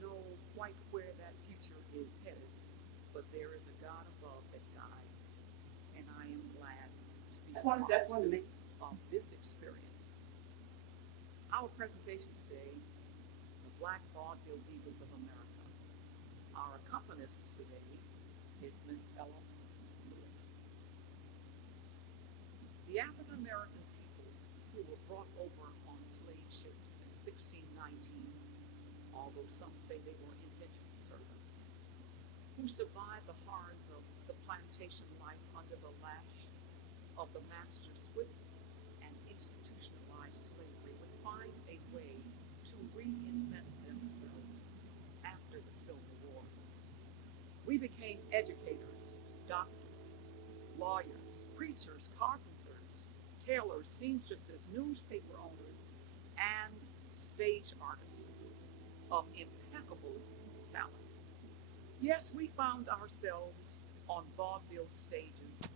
know quite where that future is headed, but there is a God above that guides, and I am glad to be That's one to me. of this experience. Our presentation today, the Black Vaudeville Divas of America. Our accompanist today is Miss Ella Lewis. The African American people who were brought over on slave ships in 1619, although some say they were indentured servants, who survived the horrors of the plantation life under the lash of the master's whip and institutionalized slavery, would find a way to reinvent themselves after the Civil War. We became educators, doctors, lawyers, preachers, carpenters, tailors, seamstresses, newspaper owners, and stage artists of impeccable talent. Yes, we found ourselves on vaudeville stages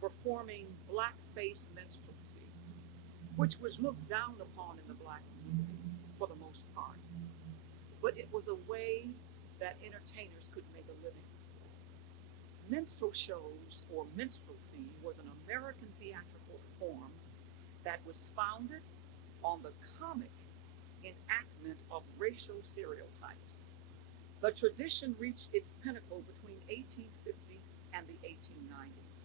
performing blackface minstrelsy, which was looked down upon in the black community for the most part. But it was a way that entertainers could make a living. Minstrel shows, or minstrelsy, was an American theatrical form that was founded on the comic enactment of racial stereotypes. The tradition reached its pinnacle between 1850 and the 1890s.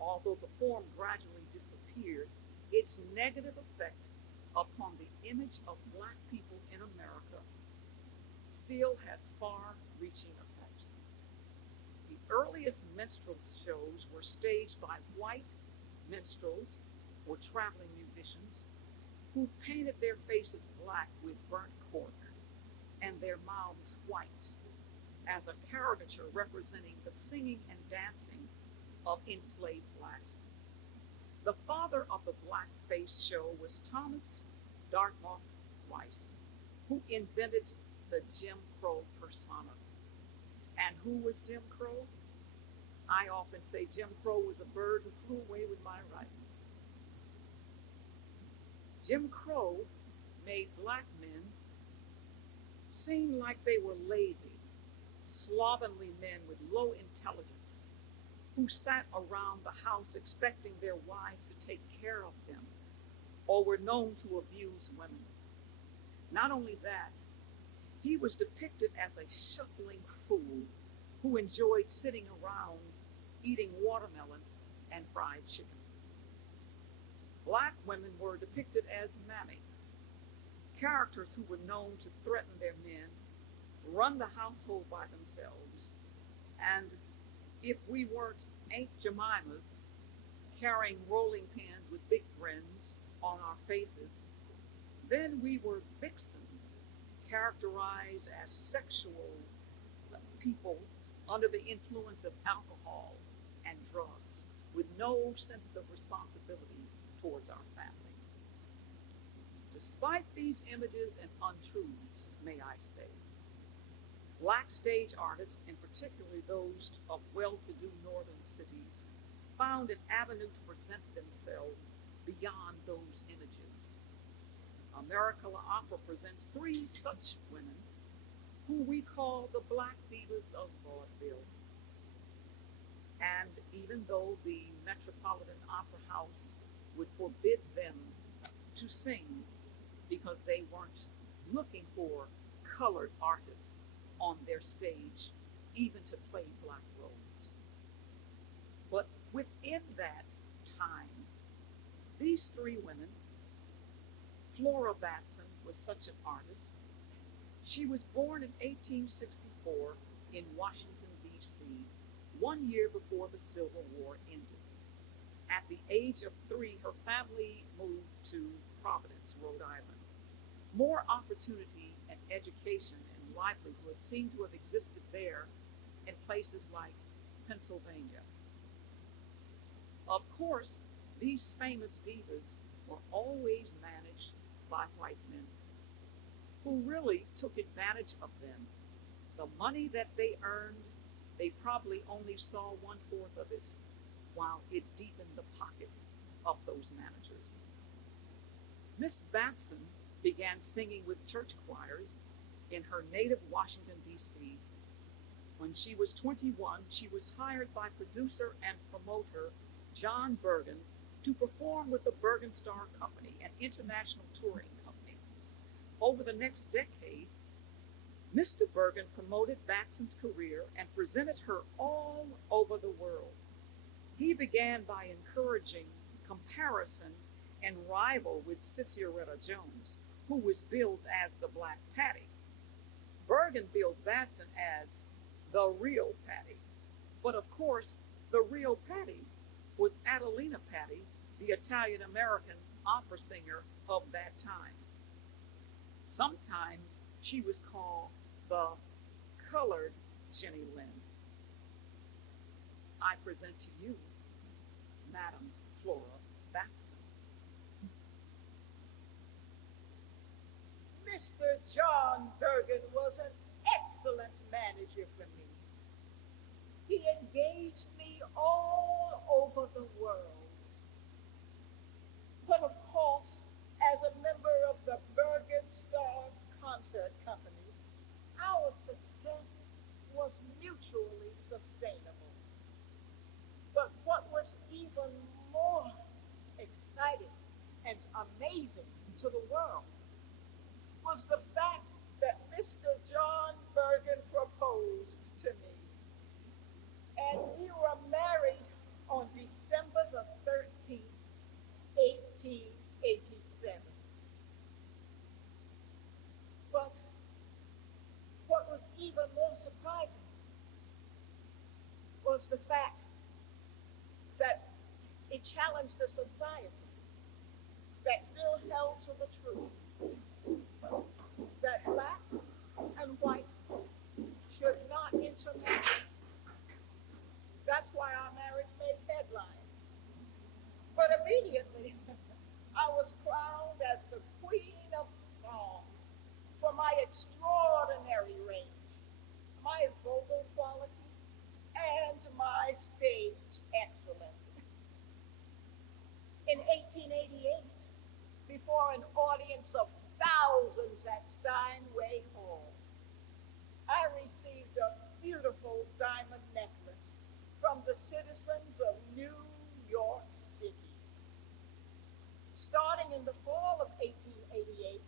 Although the form gradually disappeared, its negative effect upon the image of black people in America still has far-reaching effects. The earliest minstrel shows were staged by white minstrels or traveling musicians who painted their faces black with burnt cork and their mouths white as a caricature representing the singing and dancing of enslaved blacks. The father of the blackface show was Thomas Dartmouth Rice, who invented the Jim Crow persona. And who was Jim Crow? I often say Jim Crow was a bird who flew away with my rice. Jim Crow made black men seem like they were lazy, slovenly men with low intelligence who sat around the house expecting their wives to take care of them or were known to abuse women. Not only that, he was depicted as a shuffling fool who enjoyed sitting around eating watermelon and fried chicken. Black women were depicted as mammy, characters who were known to threaten their men, run the household by themselves, and if we weren't Aunt Jemimas carrying rolling pins with big grins on our faces, then we were vixens, characterized as sexual people under the influence of alcohol and drugs, with no sense of responsibility towards our family. Despite these images and untruths, may I say, black stage artists, and particularly those of well-to-do northern cities, found an avenue to present themselves beyond those images. America La Opera presents three such women who we call the Black Divas of Vaudeville. And even though the Metropolitan Opera House would forbid them to sing because they weren't looking for colored artists on their stage, even to play black roles. But within that time, these three women, Flora Batson was such an artist. She was born in 1864 in Washington, D.C., 1 year before the Civil War ended. At the age of 3, her family moved to Providence, Rhode Island. More opportunity and education and livelihood seem to have existed there in places like Pennsylvania. Of course, these famous divas were always managed by white men who really took advantage of them. The money that they earned, they probably only saw 1/4 of it, while it deepened the pockets of those managers. Miss Batson began singing with church choirs in her native Washington, D.C. When she was 21, she was hired by producer and promoter John Bergen to perform with the Bergen Star Company, an international touring company. Over the next decade, Mr. Bergen promoted Batson's career and presented her all over the world. He began by encouraging comparison and rival with Sissieretta Jones, who was billed as the Black Patty. Bergen billed Batson as the real Patty. But of course, the real Patty was Adelina Patti, the Italian-American opera singer of that time. Sometimes she was called the colored Jenny Lind. I present to you Madam Flora Batson. Mr. John Bergen was an excellent manager for me. He engaged me all over the world. But of course, as a member of the Bergen Star Concert Company, our success was mutually sustainable. But what was even more exciting and amazing to the world was the fact that Mr. John Bergen proposed to me. And we were married on December the 13th, 1887. But what was even more surprising was the fact that it challenged a society that still held to the truth that blacks and whites should not intermarry. That's why our marriage made headlines. But immediately, I was crowned as the Queen of Song for my extraordinary range, my vocal quality, and my stage excellence. In 1888, before an audience of thousands at Steinway Hall, I received a beautiful diamond necklace from the citizens of New York City. Starting in the fall of 1888,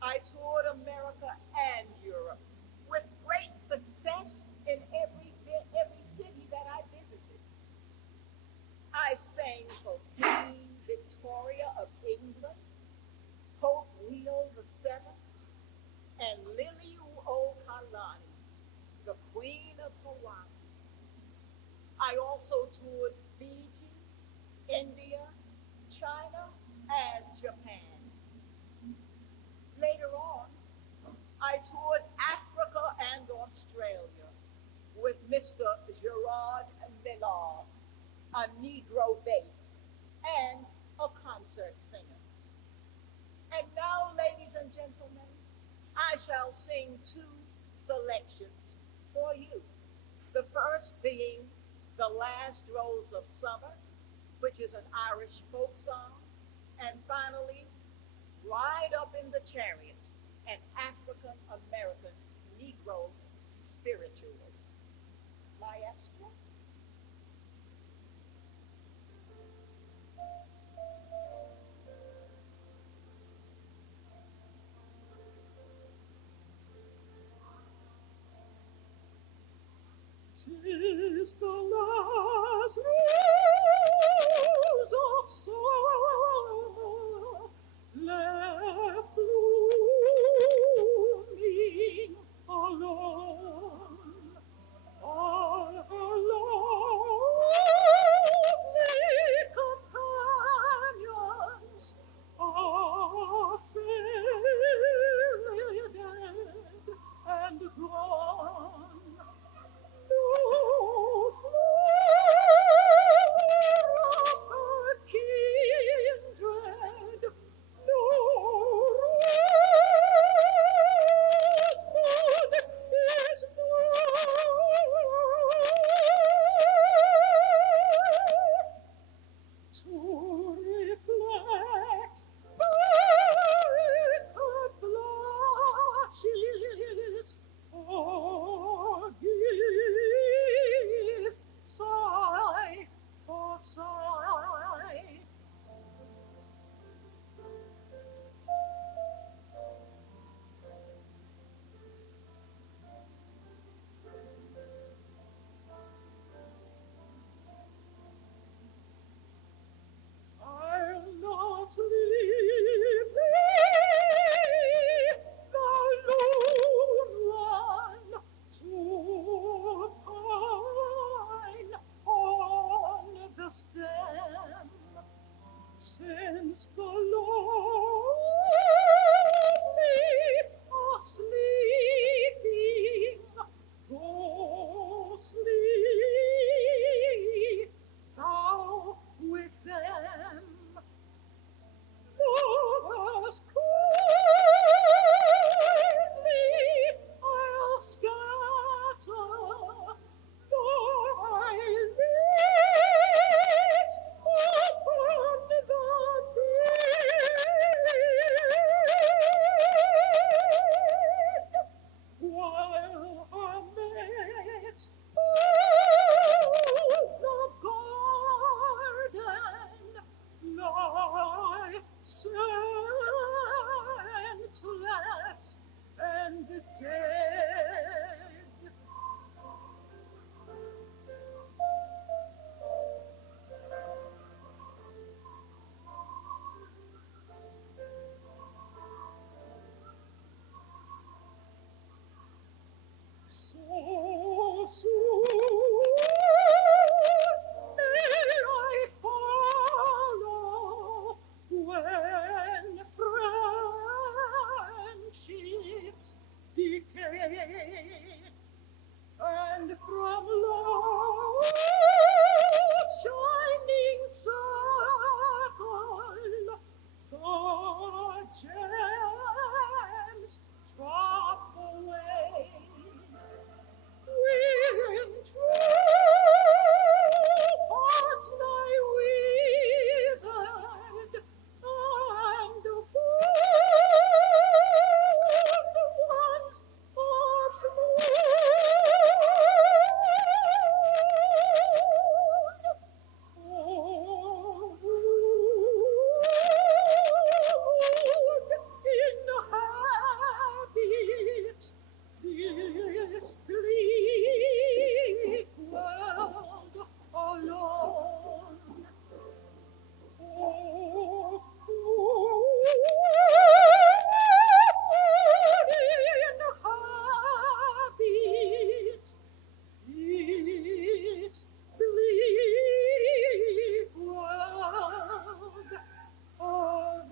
I toured America and Europe with great success in every city that I visited. I sang for Queen Victoria of England, Pope Leo VII, and Liliuokalani, the Queen of Hawaii. I also toured Fiji, India, China, and Japan. Later on, I toured Africa and Australia with Mr. Gerard Millard, a Negro bass and a concert singer. And now, ladies and gentlemen, I shall sing two selections for you. The first being The Last Rose of Summer, which is an Irish folk song. And finally, Ride Up in the Chariot, an African-American Negro spiritual. Maestro? Tis the last rose of summer left blooming alone on her lonely companions are faded and gone. No flower and from low shining circle the gems drop away. When true hearts lie withered and fond ones are flown. Oh, in habits this bleak world alone. Oh, in habits this bleak world alone.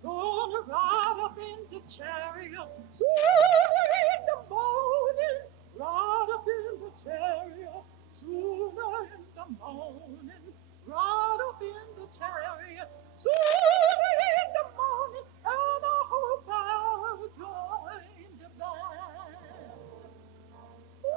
Gonna ride up in the chariot, sooner in the morning. Ride up in the chariot, sooner in the morning. Ride up in the chariot, sooner in the morning. And I hope I'll join the band. Oh,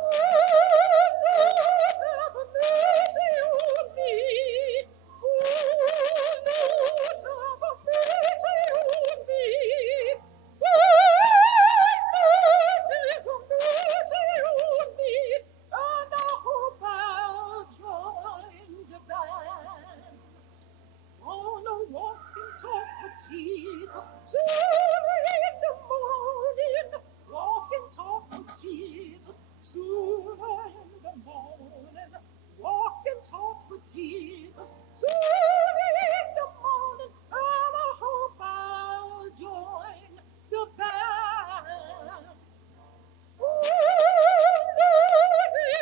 Lord, have mercy on me. Oh, Lord, have mercy on me. Oh, Lord, have mercy on me. And I hope I'll join the band. Wanna walk and talk with Jesus sooner in the morning. Walk and talk with Jesus sooner in the morning. Walk and talk with Jesus sooner in the morning. And I hope I'll join the band. Oh, Lord,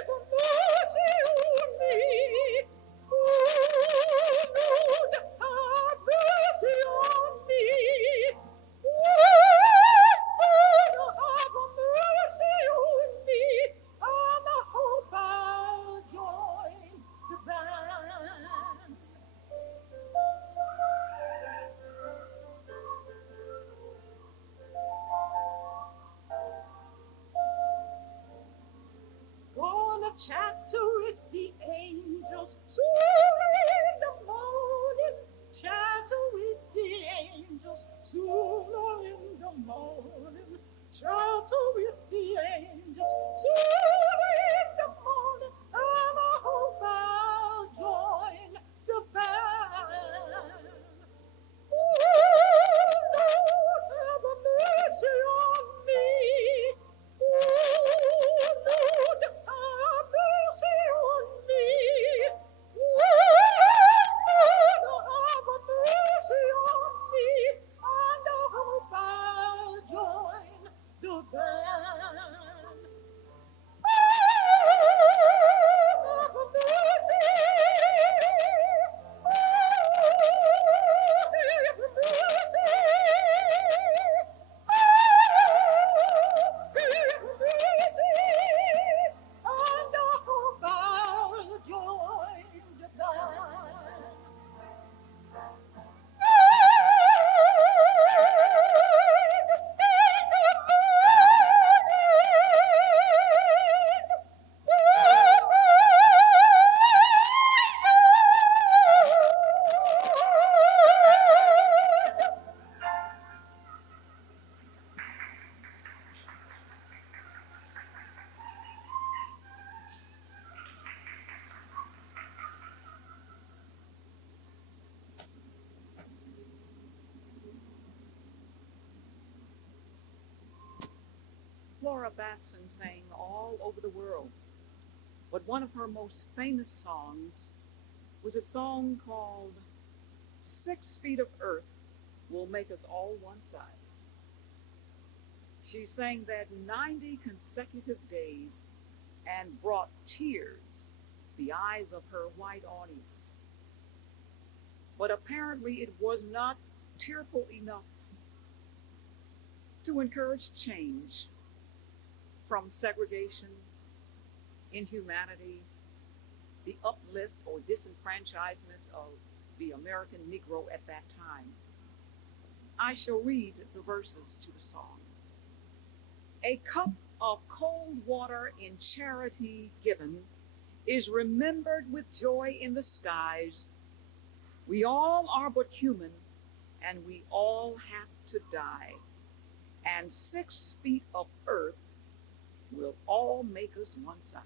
have mercy on me. Oh, Lord, have mercy on me. Oh, Lord, have mercy on me. And I hope I'll join the band. Gonna chat with the angels sooner in the morning. Chat with the angels sooner in the morning. Chat with the angels sooner in the morning. And I hope I'll join the band. Oh, Lord, have mercy on me. Oh, Lord, have mercy on me. Oh, Lord, have mercy on me. And I hope I'll join the band. Oh, have mercy. Oh, have mercy. And I hope I'll join the band. Flora Batson sang all over the world, but one of her most famous songs was a song called 6 Feet of Earth Will Make Us All One Size. She sang that 90 consecutive days and brought tears to the eyes of her white audience. But apparently it was not tearful enough to encourage change from segregation, inhumanity, the uplift or disenfranchisement of the American Negro at that time. I shall read the verses to the song. A cup of cold water in charity given is remembered with joy in the skies. We all are but human, and we all have to die. And 6 feet of earth will all make us one size.